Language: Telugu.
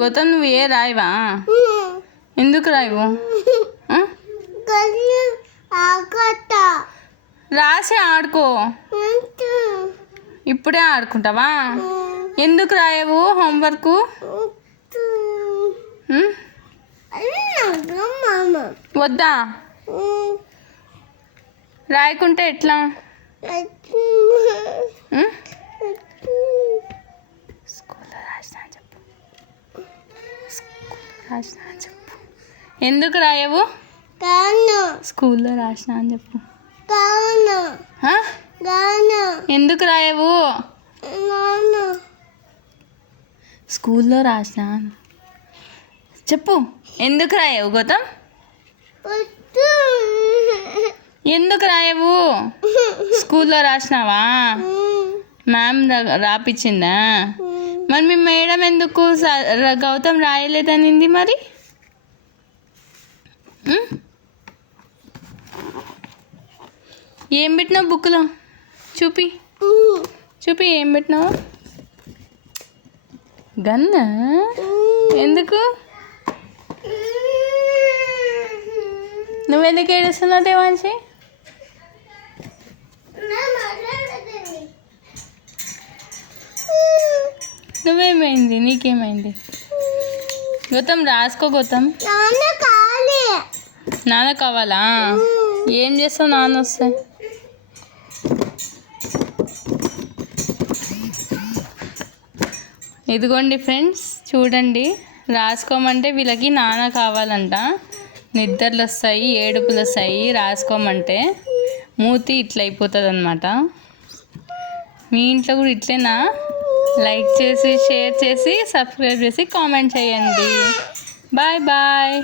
గౌతమ్ నువ్వు ఏ రాయవా? ఎందుకు రాయవు? రాసి ఆడుకో. ఇప్పుడే ఆడుకుంటావా? ఎందుకు రాయవు హోంవర్క్? వద్దా? రాయకుంటే ఎట్లా? రాసిన అని చెప్పు. ఎందుకు రాయవు? స్కూల్లో రాసిన అని చెప్పు. ఎందుకు రాయవు? స్కూల్లో రాసిన. చెప్పు. ఎందుకు రాయవు గౌతమ్? ఎందుకు రాయవు? స్కూల్లో రాసినావా? Ma'am raw- రాపిచ్చిందా? మరి మీ మేడం ఎందుకు స- గౌతమ్ రాయలేదనింది మరి? ఏం పెట్టినావు బుక్లో చూపి. చూపి ఏం పెట్టినావు? గన్న ఎందుకు? నువ్వెందుకు ఏడుస్తున్నావు దేవాంశి? నువ్వేమైంది నీకేమైంది? గౌతమ్ రాసుకో గౌతమ్. నాన్న కావాలా? ఏం చేస్తావు నాన్న వస్తే? ఇదిగోండి ఫ్రెండ్స్ చూడండి. రాసుకోమంటే వీళ్ళకి నాన్న కావాలంట. నిద్రలు వస్తాయి ఏడుపులు వస్తాయి రాసుకోమంటే. మూతి ఇట్లా అయిపోతుంది అనమాట మీ ఇంట్లో కూడా ఇట్లేనా? లైక్ చేసి షేర్ చేసి సబ్స్క్రైబ్ చేసి కామెంట్ చేయండి. Bye bye